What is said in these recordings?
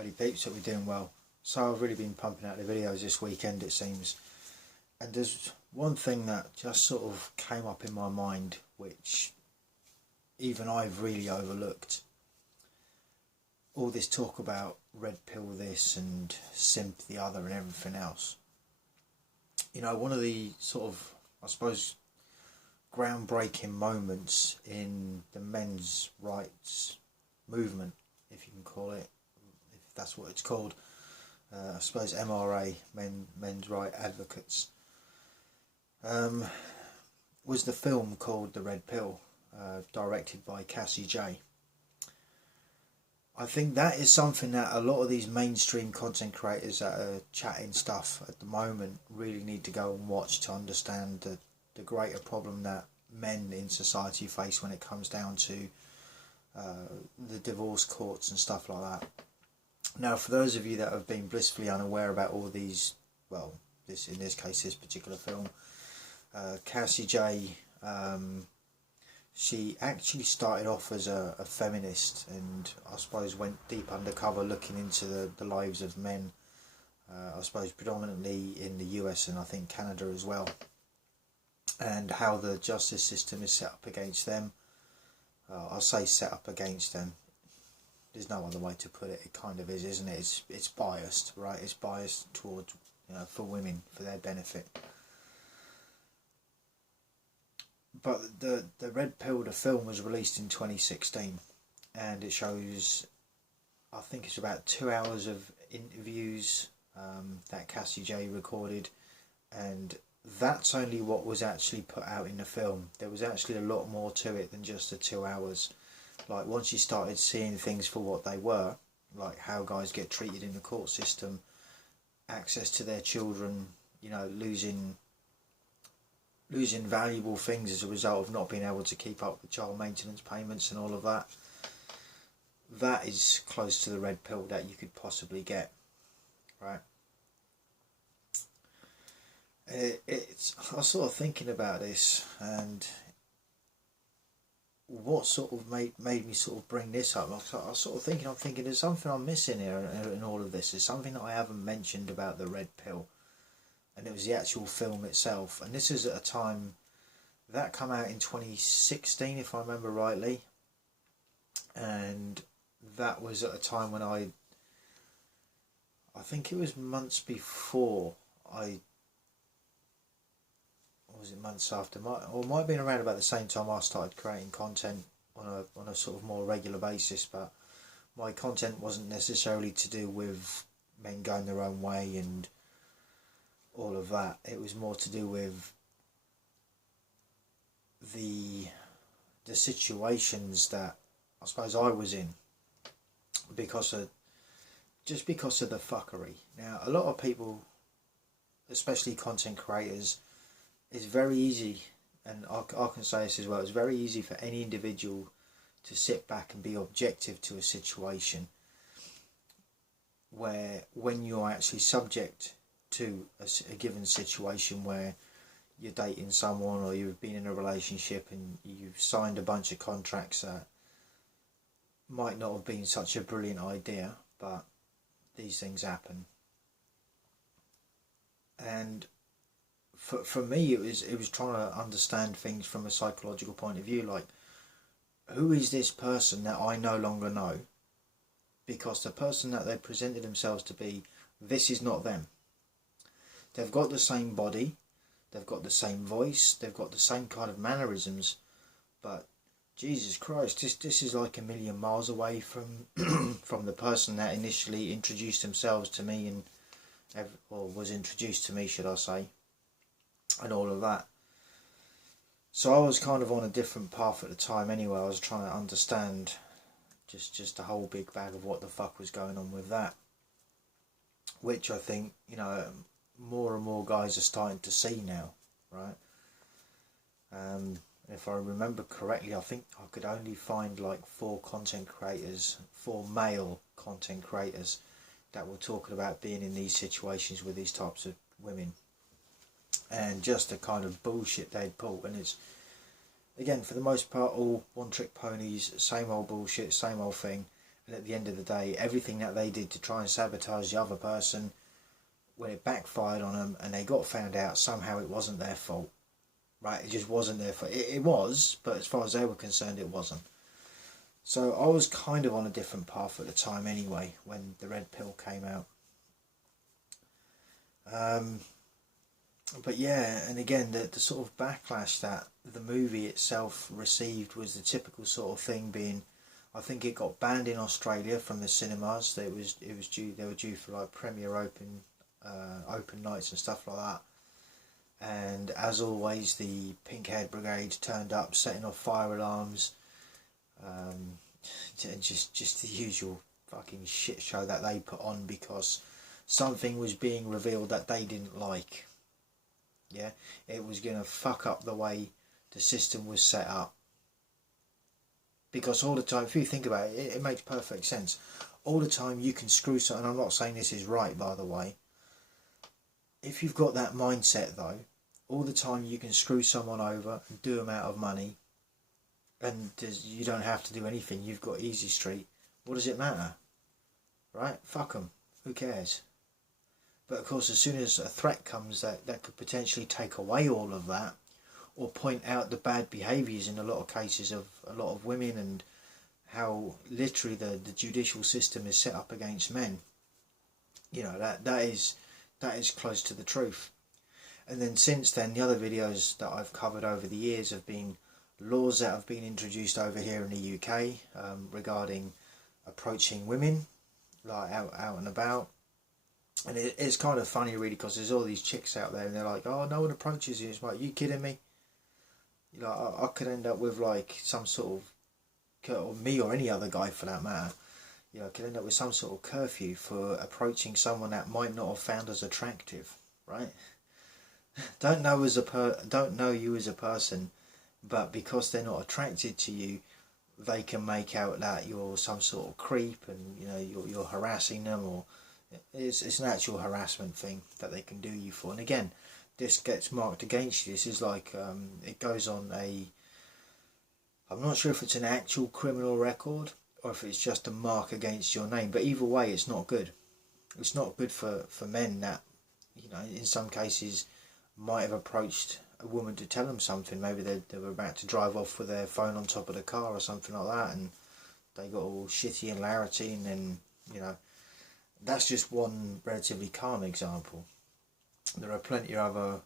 Holy peeps, that we're doing well. So I've really been pumping out the videos this weekend, it seems. And there's one thing that just sort of came up in my mind, which even I've really overlooked. All this talk about red pill this and simp the other and everything else. You know, one of the sort of, I suppose, groundbreaking moments in the men's rights movement, if you can call it, if that's what it's called, I suppose MRA, men's right advocates, was the film called The Red Pill, directed by Cassie J. I think that is something that a lot of these mainstream content creators that are chatting stuff at the moment really need to go and watch to understand the greater problem that men in society face when it comes down to the divorce courts and stuff like that. Now, for those of you that have been blissfully unaware about all these, well, in this case, this particular film, Cassie J, she actually started off as a feminist, and I suppose went deep undercover looking into the lives of men, I suppose predominantly in the US and I think Canada as well, and how the justice system is set up against them. I'll say set up against them. There's no other way to put it. It kind of is, isn't it? It's biased, right? It's biased towards, for women, for their benefit. But the Red Pill, the film, was released in 2016, and it shows, I think it's about 2 hours of interviews that Cassie J recorded, and that's only what was actually put out in the film. There was actually a lot more to it than just the 2 hours. Like, once you started seeing things for what they were, like how guys get treated in the court system, access to their children, losing valuable things as a result of not being able to keep up with child maintenance payments and all of that. That is close to the red pill that you could possibly get, right? I was sort of thinking about this, and what sort of made me sort of bring this up. I was sort of thinking there's something I'm missing here in all of this. There's something that I haven't mentioned about the red pill, and it was the actual film itself. And this is at a time that came out in 2016, if I remember rightly, and that was at a time when I think it was months before was it months after, or it might have been around about the same time I started creating content on a sort of more regular basis, but my content wasn't necessarily to do with men going their own way and all of that. It was more to do with the situations that I suppose I was in because of the fuckery. Now, a lot of people, especially content creators, it's very easy, and I can say this as well, it's very easy for any individual to sit back and be objective to a situation where, when you're actually subject to a given situation where you're dating someone or you've been in a relationship and you've signed a bunch of contracts that might not have been such a brilliant idea, but these things happen. And for me, it was trying to understand things from a psychological point of view, like, who is this person that I no longer know? Because the person that they presented themselves to be, this is not them. They've got the same body, they've got the same voice, they've got the same kind of mannerisms, but Jesus Christ, this is like a million miles away from from the person that initially introduced themselves to me, or was introduced to me, should I say, and all of that. So I was kind of on a different path at the time anyway. I was trying to understand just the whole big bag of what the fuck was going on with that, which I think, more and more guys are starting to see now, right? If I remember correctly, I think I could only find like 4 male content creators that were talking about being in these situations with these types of women, and just the kind of bullshit they'd pull. And it's, again, for the most part, all one-trick ponies, same old bullshit, same old thing. And at the end of the day, everything that they did to try and sabotage the other person, when it backfired on them and they got found out, somehow it wasn't their fault. Right? It just wasn't their fault. It was, but as far as they were concerned, it wasn't. So I was kind of on a different path at the time anyway, when the red pill came out. But yeah, and again, the sort of backlash that the movie itself received was the typical sort of thing being, I think it got banned in Australia from the cinemas. They were due for like premiere open nights and stuff like that. And as always, the pink-haired brigade turned up, setting off fire alarms, and just the usual fucking shit show that they put on because something was being revealed that they didn't like. Yeah, it was going to fuck up the way the system was set up. Because all the time, if you think about it, it makes perfect sense. All the time you can screw something, and I'm not saying this is right, by the way. If you've got that mindset, though, all the time you can screw someone over and do them out of money, and you don't have to do anything. You've got Easy Street. What does it matter? Right? Fuck them. Who cares? But of course, as soon as a threat comes that could potentially take away all of that, or point out the bad behaviours in a lot of cases of a lot of women and how literally the judicial system is set up against men, you know, that is close to the truth. And then since then, the other videos that I've covered over the years have been laws that have been introduced over here in the UK regarding approaching women, like out and about. And it's kind of funny really, because there's all these chicks out there and they're like, oh, no one approaches you. It's like, you kidding me? You know, I could end up with like some sort of, or me or any other guy for that matter, you know, could end up with some sort of curfew for approaching someone that might not have found us attractive, right? Don't know you as a person, but because they're not attracted to you, they can make out that you're some sort of creep and, you know, you're harassing them, or it's an actual harassment thing that they can do you for. And again, this gets marked against you. This is like, it goes on I'm not sure if it's an actual criminal record or if it's just a mark against your name, but either way, it's not good. It's not good for men that, you know, in some cases might have approached a woman to tell them something. Maybe they were about to drive off with their phone on top of the car or something like that, and they got all shitty and larity, and then, you know, that's just one relatively calm example. There are plenty of other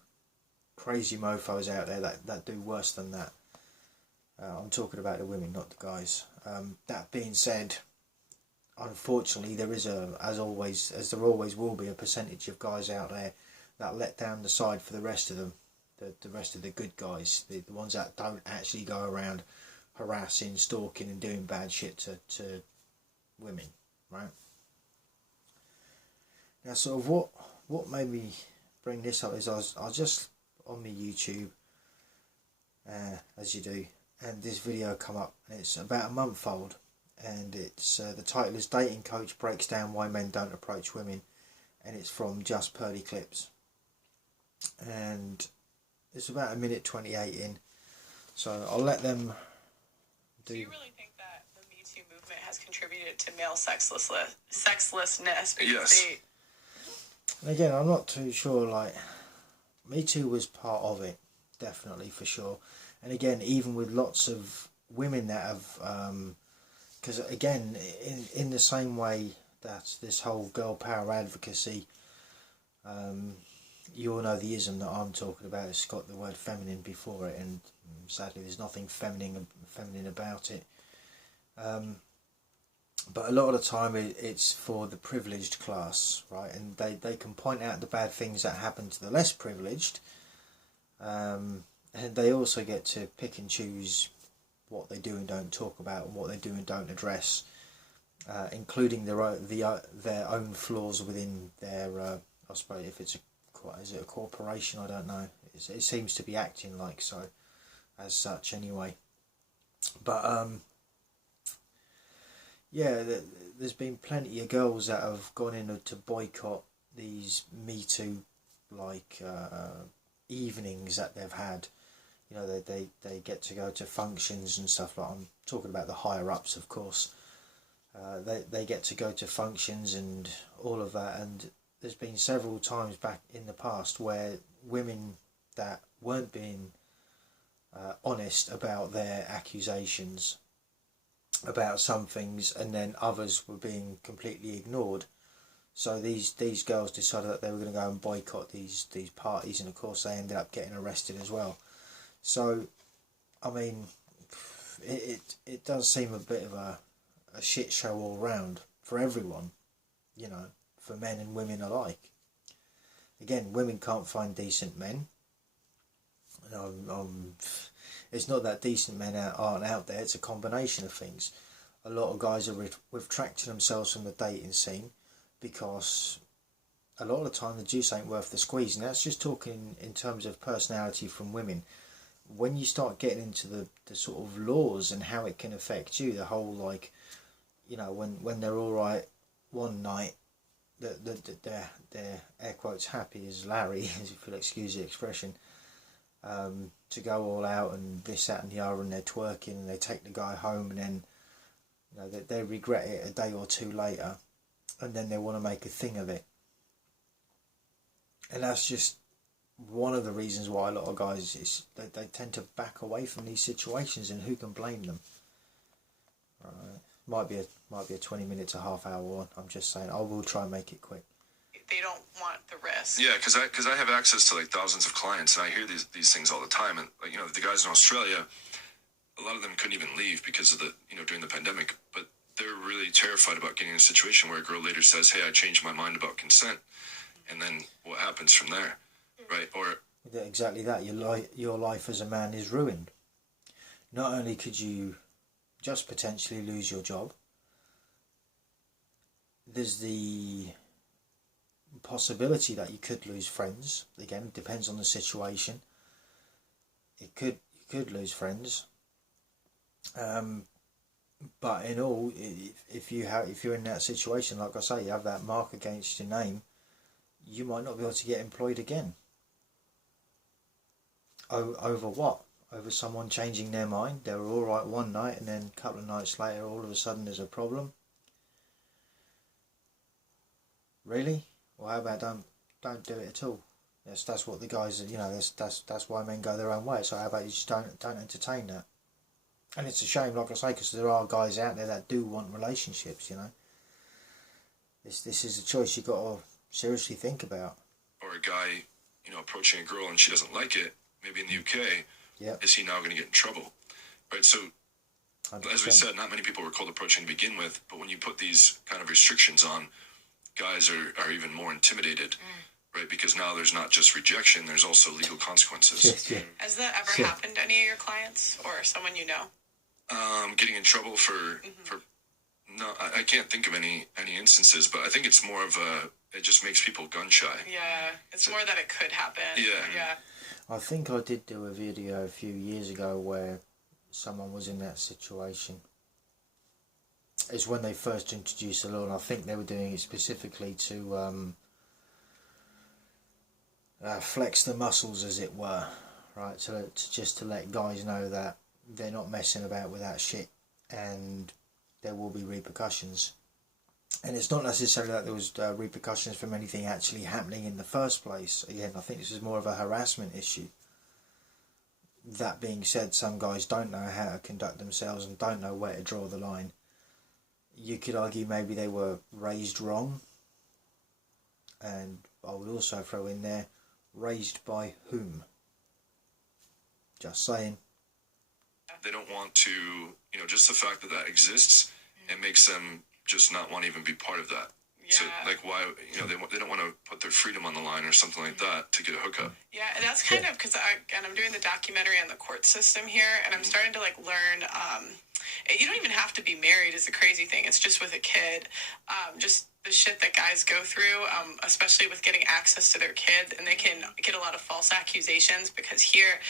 crazy mofos out there that do worse than that. I'm talking about the women, not the guys. That being said, unfortunately, there is as there always will be, a percentage of guys out there that let down the side for the rest of them, the rest of the good guys, the ones that don't actually go around harassing, stalking and doing bad shit to women, right? Now, sort of what made me bring this up is I was just on my YouTube, as you do, and this video come up, and it's about a month old, and it's the title is Dating Coach Breaks Down Why Men Don't Approach Women, and it's from Just Purdy Clips, and it's about 1:28 in, so I'll let them do. Do you really think that the Me Too movement has contributed to male sexlessness? Yes. And again, I'm not too sure, like, Me Too was part of it, definitely, for sure. And again, even with lots of women that have, because again, in the same way that this whole girl power advocacy, you all know the ism that I'm talking about. It's got the word feminine before it, and sadly there's nothing feminine about it. But a lot of the time it's for the privileged class, right? And they can point out the bad things that happen to the less privileged, and they also get to pick and choose what they do and don't talk about, and what they do and don't address, including their own flaws within their. I suppose if is it a corporation? I don't know. It seems to be acting like so, as such anyway. But yeah, there's been plenty of girls that have gone in to boycott these Me Too like evenings that they've had. You know, they get to go to functions and stuff like. I'm talking about the higher ups, of course. They get to go to functions and all of that. And there's been several times back in the past where women that weren't being honest about their accusations about some things, and then others were being completely ignored. So these girls decided that they were going to go and boycott these parties, and of course they ended up getting arrested as well. So, I mean, it does seem a bit of a shit show all round for everyone, you know, for men and women alike. Again, women can't find decent men. It's not that decent men aren't out there, it's a combination of things. A lot of guys are retracting themselves from the dating scene because a lot of the time the juice ain't worth the squeeze. And that's just talking in terms of personality from women. When you start getting into the sort of laws and how it can affect you, the whole, like, you know, when they're all right one night, they're air quotes happy as Larry, if you'll excuse the expression, to go all out and this, that and the other, and they're twerking and they take the guy home, and then, you know, they regret it a day or two later, and then they want to make a thing of it. And that's just one of the reasons why a lot of guys they tend to back away from these situations, and who can blame them? Right. Might be a 20 minute to half hour one. I'm just saying, I will try and make it quick. They don't want the risk. Yeah, because I have access to like thousands of clients, and I hear these things all the time. And like, you know, the guys in Australia, a lot of them couldn't even leave because of the, you know, during the pandemic. But they're really terrified about getting in a situation where a girl later says, "Hey, I changed my mind about consent," and then what happens from there, right? Or exactly that. Your life as a man is ruined. Not only could you just potentially lose your job, there's the possibility that you could lose friends. Again, it depends on the situation. You could lose friends, but in all, if you're in that situation, like I say, you have that mark against your name, you might not be able to get employed again. Over what? Over someone changing their mind. They were all right one night, and then a couple of nights later, all of a sudden, there's a problem. Really? Well, how about don't do it at all? That's what the guys, you know, that's why men go their own way. So how about you just don't entertain that? And it's a shame, like I say, because there are guys out there that do want relationships. You know, this is a choice you've got to seriously think about. Or a guy, you know, approaching a girl and she doesn't like it. Maybe in the UK, is he now going to get in trouble? Right. So, 100%. As we said, not many people were cold approaching to begin with, but when you put these kind of restrictions on, guys are even more intimidated, right? Because now there's not just rejection, there's also legal consequences. Yeah. Has that ever happened to any of your clients or someone you know? Getting in trouble for no, I can't think of any instances, but I think it's more of it just makes people gun shy. Yeah, it's more that it could happen. Yeah. I think I did do a video a few years ago where someone was in that situation. It's when they first introduced the law, and I think they were doing it specifically to flex the muscles, as it were, right? To just to let guys know that they're not messing about with that shit, and there will be repercussions. And it's not necessarily that there was repercussions from anything actually happening in the first place. Again, I think this is more of a harassment issue. That being said, some guys don't know how to conduct themselves and don't know where to draw the line. You could argue maybe they were raised wrong. And I would also throw in there, raised by whom? Just saying. They don't want to, you know, just the fact that exists, it makes them just not want to even be part of that. Yeah. So, like, why, you know, they don't want to put their freedom on the line or something like that to get a hookup. Yeah, and that's kind of, because I'm doing the documentary on the court system here, and I'm starting to, like, learn, you don't even have to be married is a crazy thing. It's just with a kid. Just the shit that guys go through, especially with getting access to their kids, and they can get a lot of false accusations because here,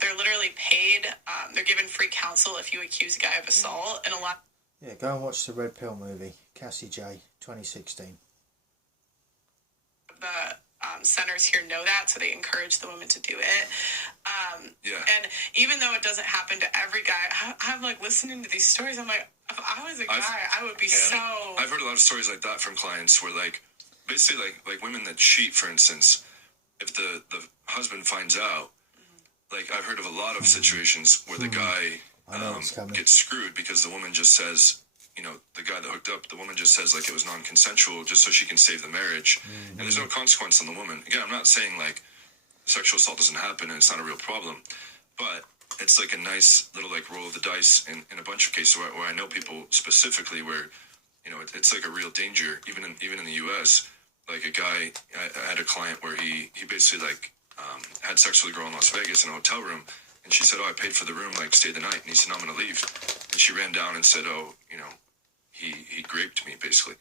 they're literally paid, they're given free counsel if you accuse a guy of assault, and a lot... Yeah, go and watch the Red Pill movie, Cassie J, 2016. The centers here know that, so they encourage the women to do it. And even though it doesn't happen to every guy, I'm like listening to these stories, I'm like, If I was a guy, I would be so... I've heard a lot of stories like that from clients where, like, basically, like women that cheat, for instance, if the husband finds out, like, I've heard of a lot of situations where the guy gets screwed because the woman just says, you know, the guy that hooked up, the woman just says, like, it was non-consensual just so she can save the marriage. And there's no consequence on the woman. Again, I'm not saying, like, sexual assault doesn't happen and it's not a real problem, but it's like a nice little, like, roll of the dice in a bunch of cases where I know people specifically where, you know, it's like a real danger, even in the U.S. Like, a guy, I had a client where he basically, like, had sex with a girl in Las Vegas in a hotel room, and she said, oh, I paid for the room, like, stay the night, and he said, no, I'm gonna leave. And she ran down and said, oh, you know, he raped me, basically.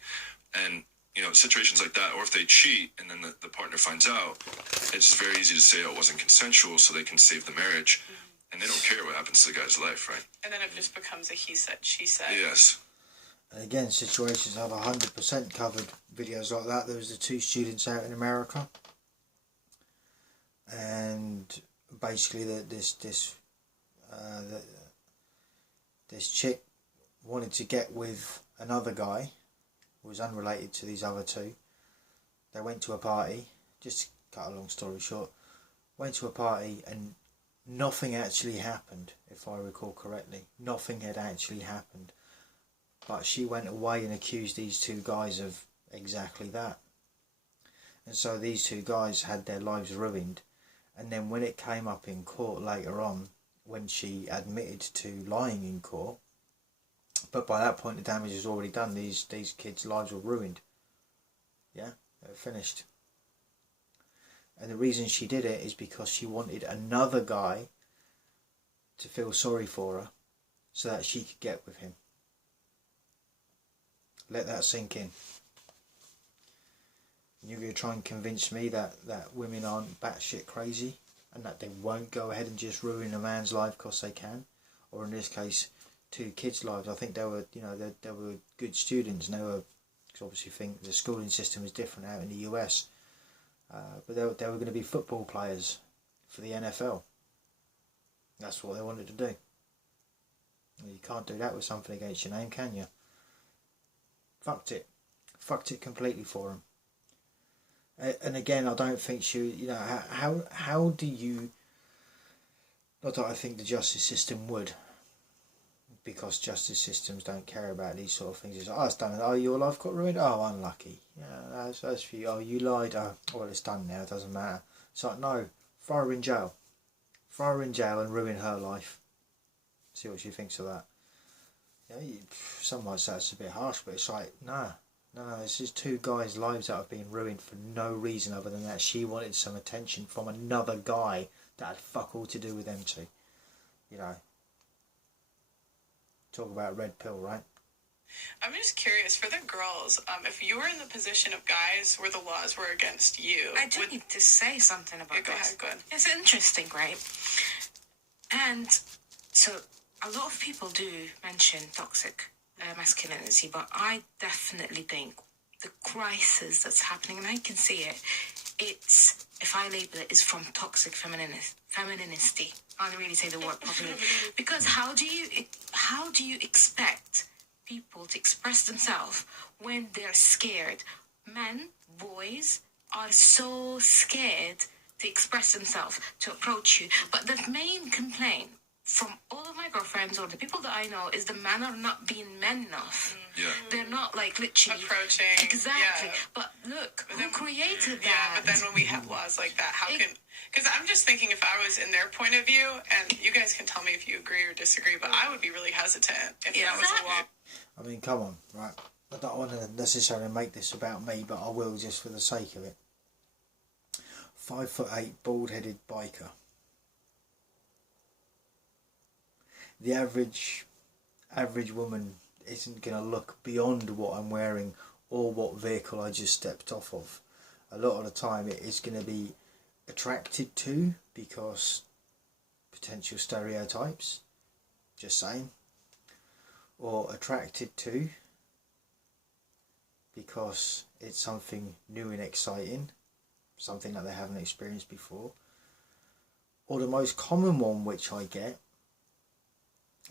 And, you know, situations like that, or if they cheat and then the partner finds out, it's just very easy to say, oh, it wasn't consensual, so they can save the marriage, and they don't care what happens to the guy's life, right? And then it just becomes a he said, she said. Yes. And again, situations I've 100% covered videos like that. There was the 2 students out in America, and basically this chick wanted to get with another guy who was unrelated to these other 2. They went to a party, just to cut a long story short, went to a party and nothing actually happened, if I recall correctly. Nothing had actually happened. But she went away and accused these 2 guys of exactly that. And so these 2 guys had their lives ruined. And then when it came up in court later on, when she admitted to lying in court, but by that point the damage was already done. These kids' lives were ruined. Yeah, they were finished. And the reason she did it is because she wanted another guy to feel sorry for her so that she could get with him. Let that sink in. You're going to try and convince me that women aren't batshit crazy and that they won't go ahead and just ruin a man's life because they can, or in this case, 2 kids' lives. I think they were, you know, they were good students, and they were, because obviously think the schooling system is different out in the US, but they were going to be football players for the NFL. That's what they wanted to do. You can't do that with something against your name, can you? Fucked it completely for him. And again, I don't think she, you know, how do you, not that I think the justice system would, because justice systems don't care about these sort of things. It's like, oh, it's done. Oh, your life got ruined? Oh, unlucky. Yeah, that's for you. Oh, you lied? Oh, well, it's done now, it doesn't matter. It's like, no, throw her in jail. Throw her in jail and ruin her life. See what she thinks of that. Yeah, some might say it's a bit harsh, but it's like, no, this is 2 guys' lives that have been ruined for no reason other than that she wanted some attention from another guy that had fuck all to do with them 2. You know, talk about red pill, right? I'm just curious, for the girls, if you were in the position of guys where the laws were against you... I do need to say something about this. Go ahead. It's interesting, right? And so a lot of people do mention toxic masculinity, but I definitely think the crisis that's happening, and I can see it, it's, if I label it, is from toxic femininity. I can't really say the word properly. Because how do you expect people to express themselves when they're scared? Men, boys, are so scared to express themselves, to approach you. But the main complaint from all of my girlfriends or the people that I know is the men are not being men enough. Yeah. They're not, like, literally approaching. Exactly. Yeah. But look, But who then, created that? Yeah, but then when we have laws like that, how can... Because I'm just thinking, if I was in their point of view, and you guys can tell me if you agree or disagree, but I would be really hesitant if that was a law. I mean, come on, right? I don't want to necessarily make this about me, but I will just for the sake of it. 5'8", bald-headed biker. The average woman isn't going to look beyond what I'm wearing or what vehicle I just stepped off of. A lot of the time it is going to be attracted to because potential stereotypes, just saying, or attracted to because it's something new and exciting, something that they haven't experienced before. Or the most common one which I get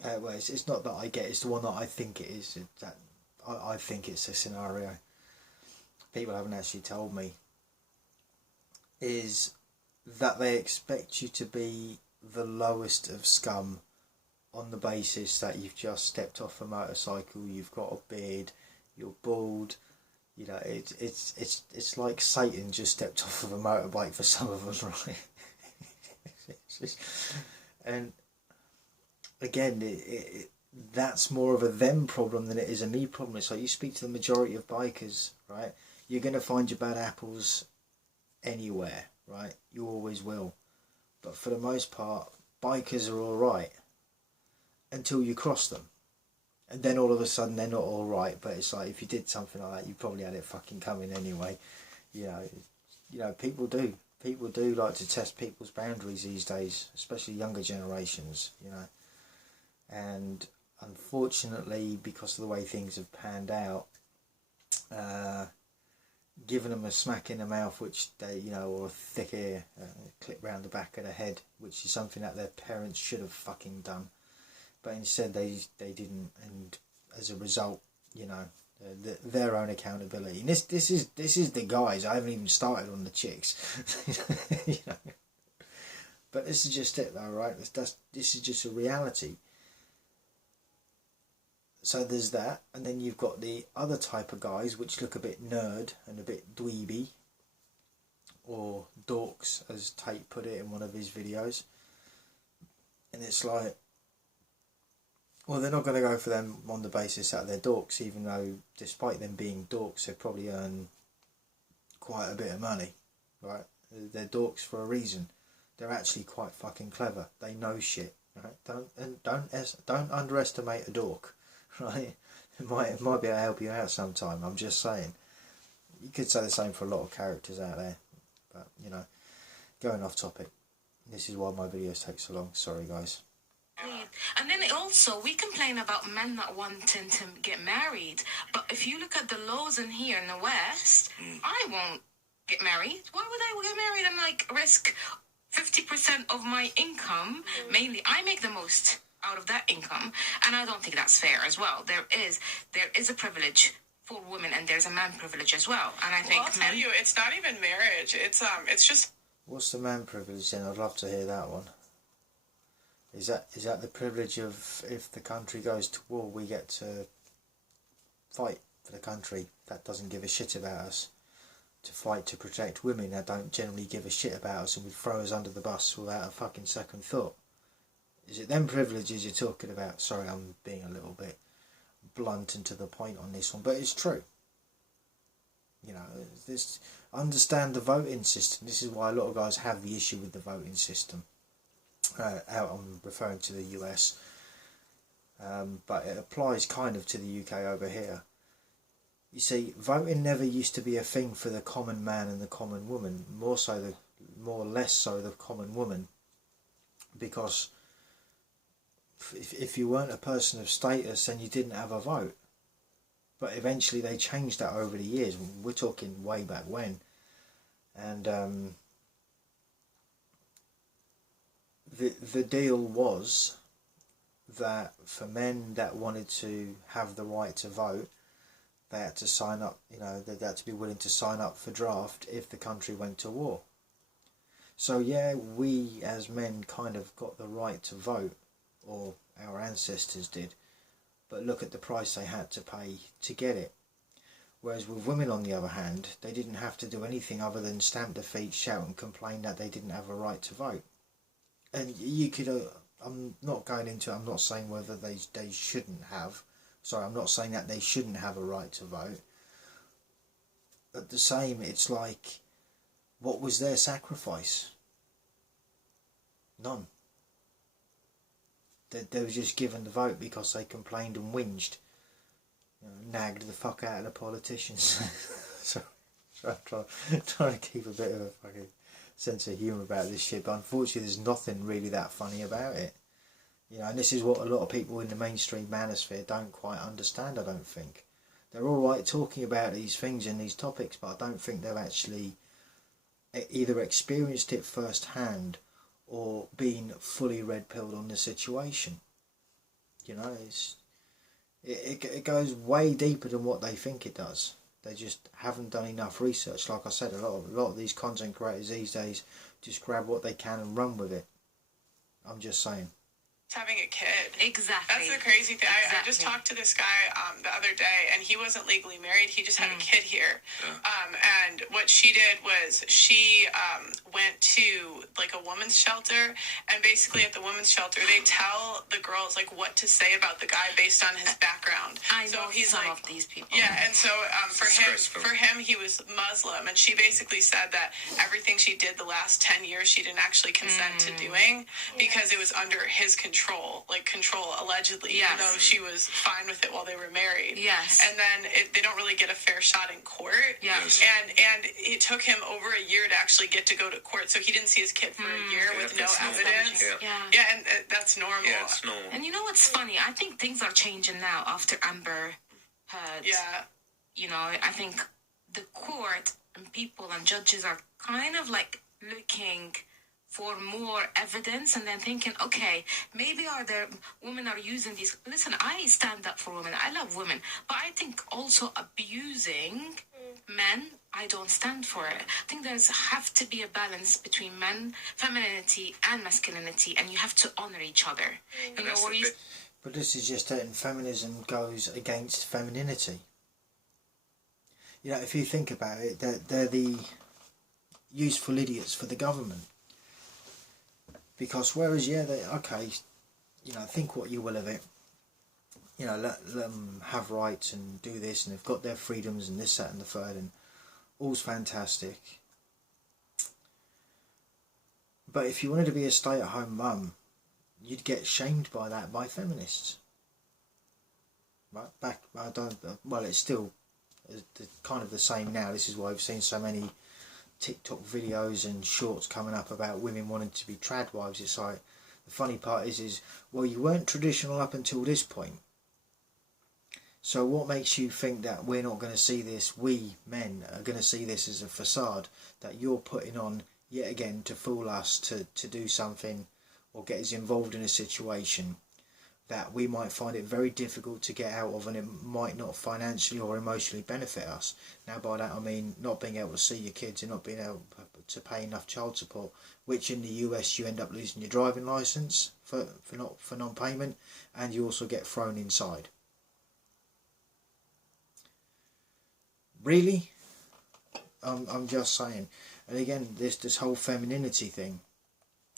Well, it's not that I get, it's the one that I think it is. That I think it's a scenario. People haven't actually told me. Is that they expect you to be the lowest of scum on the basis that you've just stepped off a motorcycle, you've got a beard, you're bald. You know, it's like Satan just stepped off of a motorbike for some of us, right? And again, that's more of a them problem than it is a me problem. It's like you speak to the majority of bikers, right? You're going to find your bad apples anywhere, right? You always will. But for the most part, bikers are all right until you cross them. And then all of a sudden they're not all right. But it's like, if you did something like that, you probably had it fucking coming anyway. You know, people do like to test people's boundaries these days, especially younger generations, you know. And unfortunately, because of the way things have panned out, giving them a smack in the mouth, which they, you know, or a thick ear, clip round the back of the head, which is something that their parents should have fucking done, but instead they didn't, and as a result, you know, their own accountability. And this is the guys. I haven't even started on the chicks, you know. But this is just it, though, right? This is just a reality. So there's that, and then you've got the other type of guys which look a bit nerd and a bit dweeby, or dorks, as Tate put it in one of his videos. And it's like, well, they're not going to go for them on the basis that they're dorks, even though, despite them being dorks, they probably earn quite a bit of money, right? They're dorks for a reason. They're actually quite fucking clever. They know shit, right? Don't underestimate a dork. Right, it might be able to help you out sometime. I'm just saying. You could say the same for a lot of characters out there, but you know, going off topic. This is why my videos take so long. Sorry, guys. And then also, we complain about men not wanting to get married, but if you look at the laws in here in the West, I won't get married. Why would I get married and like risk 50% of my income? Mainly, I make the most out of that income, and I don't think that's fair as well. There is a privilege for women, and there's a man privilege as well. And I think I'll tell you, it's not even marriage. It's just. What's the man privilege then? I'd love to hear that one. Is that the privilege of, if the country goes to war, we get to fight for the country that doesn't give a shit about us, to fight to protect women that don't generally give a shit about us and would throw us under the bus without a fucking second thought? Is it them privileges you're talking about? Sorry, I'm being a little bit blunt and to the point on this one, but it's true. You know, understand the voting system. This is why a lot of guys have the issue with the voting system. I'm referring to the US, but it applies kind of to the UK over here. You see, voting never used to be a thing for the common man and the common woman. More or less so the common woman, because if you weren't a person of status, then you didn't have a vote. But eventually they changed that over the years. We're talking way back when. And the deal was that for men that wanted to have the right to vote, they had to sign up, you know, they had to be willing to sign up for draft if the country went to war. So yeah, we as men kind of got the right to vote, or our ancestors did, but look at the price they had to pay to get it. Whereas with women, on the other hand, they didn't have to do anything other than stamp their feet, shout and complain that they didn't have a right to vote. And you could, I'm not going into it, I'm not saying whether they shouldn't have, sorry, I'm not saying that they shouldn't have a right to vote. But the same, it's like, what was their sacrifice? None. They were just given the vote because they complained and whinged, you know, nagged the fuck out of the politicians. So I'm trying to keep a bit of a fucking sense of humour about this shit, but unfortunately there's nothing really that funny about it. You know, and this is what a lot of people in the mainstream manosphere don't quite understand, I don't think. They're alright talking about these things and these topics, but I don't think they've actually either experienced it firsthand or been fully red-pilled on the situation. You know, it goes way deeper than what they think it does. They just haven't done enough research. Like I said, a lot of these content creators these days just grab what they can and run with it. I'm just saying. Having a kid. Exactly. That's the crazy thing. Exactly. I just talked to this guy the other day, and he wasn't legally married. He just had a kid here. And what she did was she went to like a woman's shelter, and basically at the women's shelter they tell the girls like what to say about the guy based on his background. I know he's some of these people. Yeah, and so for him he was Muslim, and she basically said that everything she did the last 10 years she didn't actually consent to doing because it was under his control allegedly, even though she was fine with it while they were married. Yes. And then they don't really get a fair shot in court. Yes. And it took him over a year to actually get to go to court, so he didn't see his kid for a year with no evidence. Yeah, and that's normal. Yeah, it's normal. And you know what's funny? I think things are changing now after Amber Heard. Yeah. You know, I think the court and people and judges are kind of like looking for more evidence and then thinking, okay, maybe women are using these. Listen, I stand up for women. I love women. But I think also abusing men, I don't stand for it. I think there's have to be a balance between femininity and masculinity, and you have to honor each other. You know, but this is just it, and feminism goes against femininity. You know, if you think about it, they're the useful idiots for the government. Because whereas, think what you will of it. You know, let them have rights and do this, and they've got their freedoms and this, that and the third, and all's fantastic. But if you wanted to be a stay-at-home mum, you'd get shamed by that by feminists. Right? It's still kind of the same now. This is why we've seen so many TikTok videos and shorts coming up about women wanting to be trad wives. It's like, the funny part is well, you weren't traditional up until this point. So what makes you think that we're not going to see this, we men are going to see this as a facade that you're putting on yet again to fool us to do something or get us involved in a situation that we might find it very difficult to get out of, and it might not financially or emotionally benefit us. Now by that I mean not being able to see your kids and not being able to pay enough child support, which in the US you end up losing your driving licence for non-payment, and you also get thrown inside. Really? I'm just saying. And again, this whole femininity thing,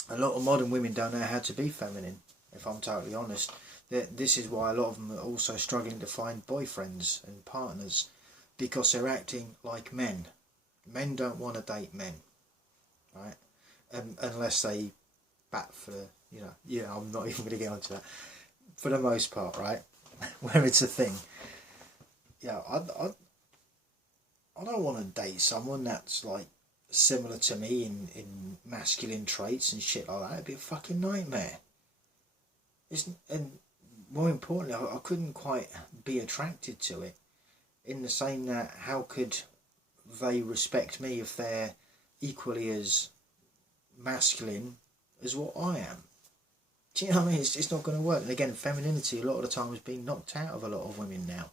a lot of modern women don't know how to be feminine, if I'm totally honest. This is why a lot of them are also struggling to find boyfriends and partners, because they're acting like men. Men don't want to date men, right? Unless they bat for, I'm not even going to get onto that. For the most part, right? Where it's a thing. Yeah, I don't want to date someone that's like similar to me in masculine traits and shit like that. It'd be a fucking nightmare. And more importantly, I couldn't quite be attracted to it, in the same that how could they respect me if they're equally as masculine as what I am? Do you know what I mean? It's not going to work. And again, femininity a lot of the time has been knocked out of a lot of women now.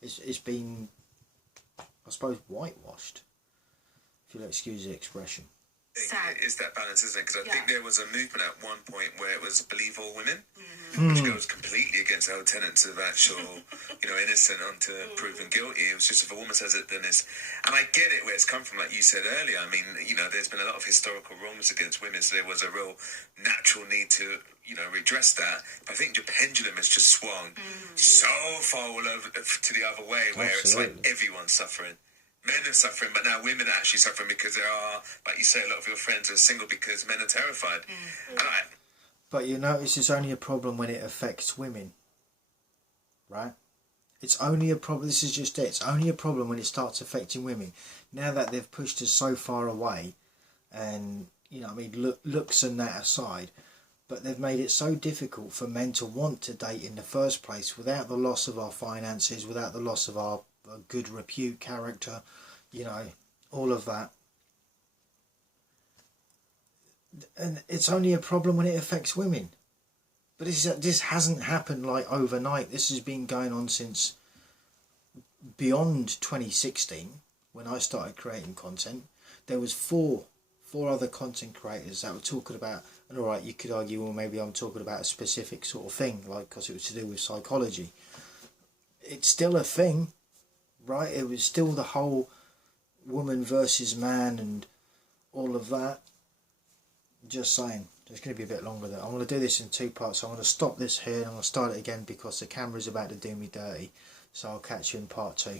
It's been, I suppose, whitewashed, if you'll excuse the expression. It's that balance, isn't it? Because I think there was a movement at one point where it was believe all women, which goes completely against our tenets of actual, innocent unto proven guilty. It was just if a woman says it, then it's... And I get it where it's come from, like you said earlier. I mean, there's been a lot of historical wrongs against women, so there was a real natural need to, redress that. But I think the pendulum has just swung so far all over to the other way, where it's like everyone's suffering. Men are suffering, but now women are actually suffering because there are, like you say, a lot of your friends are single because men are terrified. But you notice it's only a problem when it affects women, right? It's only a problem, this is just it, it's only a problem when it starts affecting women. Now that they've pushed us so far away, and, looks and that aside, but they've made it so difficult for men to want to date in the first place without the loss of our finances, without the loss of our good repute, character, all of that. And it's only a problem when it affects women. But this hasn't happened like overnight. This has been going on since beyond 2016, when I started creating content. There was four other content creators that were talking about, and alright, you could argue, well, maybe I'm talking about a specific sort of thing, like, because it was to do with psychology. It's still a thing, right? It was still the whole woman versus man and all of that. Just saying, it's going to be a bit longer though. I'm going to do this in 2 parts, so I'm going to stop this here and I'm going to start it again because the camera's about to do me dirty. So I'll catch you in part 2.